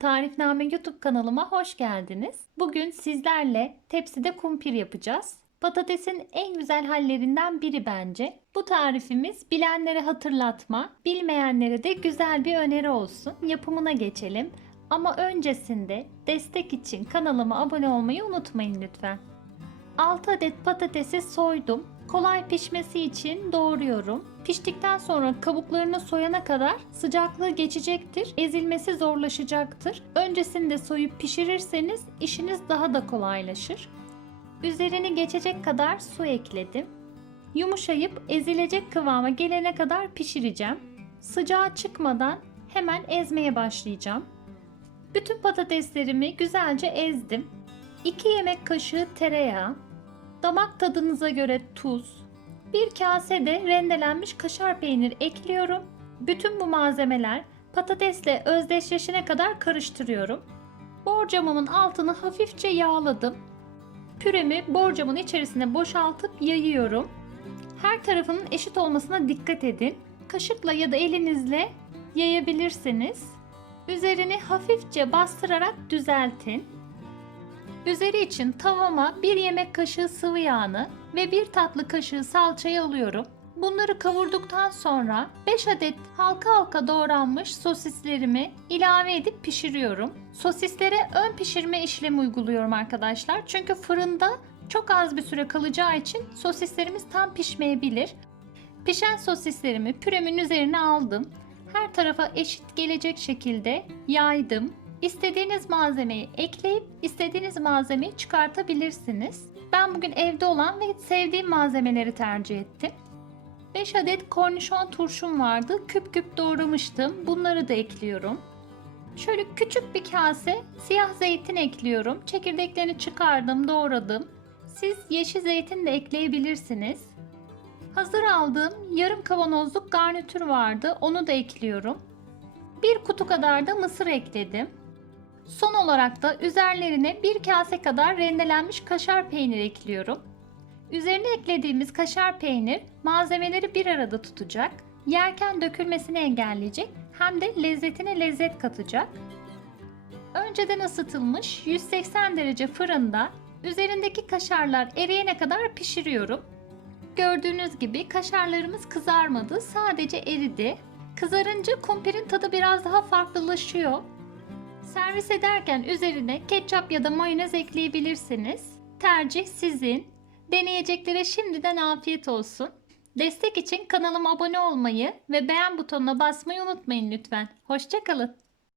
Tarifname YouTube kanalıma hoş geldiniz. Bugün sizlerle tepside kumpir yapacağız. Patatesin en güzel hallerinden biri bence. Bu tarifimiz bilenlere hatırlatma, bilmeyenlere de güzel bir öneri olsun. Yapımına geçelim. Ama öncesinde destek için kanalıma abone olmayı unutmayın lütfen. 6 adet patatesi soydum. Kolay pişmesi için doğruyorum. Piştikten sonra kabuklarını soyana kadar sıcaklığı geçecektir. Ezilmesi zorlaşacaktır. Öncesinde soyup pişirirseniz işiniz daha da kolaylaşır. Üzerini geçecek kadar su ekledim. Yumuşayıp ezilecek kıvama gelene kadar pişireceğim. Sıcağı çıkmadan hemen ezmeye başlayacağım. Bütün patateslerimi güzelce ezdim. 2 yemek kaşığı tereyağı, damak tadınıza göre tuz, bir kase de rendelenmiş kaşar peynir ekliyorum. Bütün bu malzemeler patatesle özdeşleşene kadar karıştırıyorum. Borcamımın altını hafifçe yağladım. Püremi borcamın içerisine boşaltıp yayıyorum. Her tarafının eşit olmasına dikkat edin. Kaşıkla ya da elinizle yayabilirsiniz. Üzerini hafifçe bastırarak düzeltin. Üzeri için tavama 1 yemek kaşığı sıvı yağını ve 1 tatlı kaşığı salçayı alıyorum. Bunları kavurduktan sonra 5 adet halka halka doğranmış sosislerimi ilave edip pişiriyorum. Sosislere ön pişirme işlemi uyguluyorum arkadaşlar. Çünkü fırında çok az bir süre kalacağı için sosislerimiz tam pişmeyebilir. Pişen sosislerimi püremin üzerine aldım. Her tarafa eşit gelecek şekilde yaydım. İstediğiniz malzemeyi ekleyip istediğiniz malzemeyi çıkartabilirsiniz. Ben bugün evde olan ve sevdiğim malzemeleri tercih ettim. 5 adet kornişon turşum vardı. Küp küp doğramıştım. Bunları da ekliyorum. Şöyle küçük bir kase siyah zeytin ekliyorum. Çekirdeklerini çıkardım, doğradım. Siz yeşil zeytin de ekleyebilirsiniz. Hazır aldığım yarım kavanozluk garnitür vardı. Onu da ekliyorum. Bir kutu kadar da mısır ekledim. Son olarak da üzerlerine bir kase kadar rendelenmiş kaşar peyniri ekliyorum. Üzerine eklediğimiz kaşar peynir malzemeleri bir arada tutacak, yerken dökülmesini engelleyecek hem de lezzetine lezzet katacak. Önceden ısıtılmış 180 derece fırında üzerindeki kaşarlar eriyene kadar pişiriyorum. Gördüğünüz gibi kaşarlarımız kızarmadı, sadece eridi. Kızarınca kumpirin tadı biraz daha farklılaşıyor. Servis ederken üzerine ketçap ya da mayonez ekleyebilirsiniz. Tercih sizin. Deneyeceklere şimdiden afiyet olsun. Destek için kanalıma abone olmayı ve beğen butonuna basmayı unutmayın lütfen. Hoşçakalın.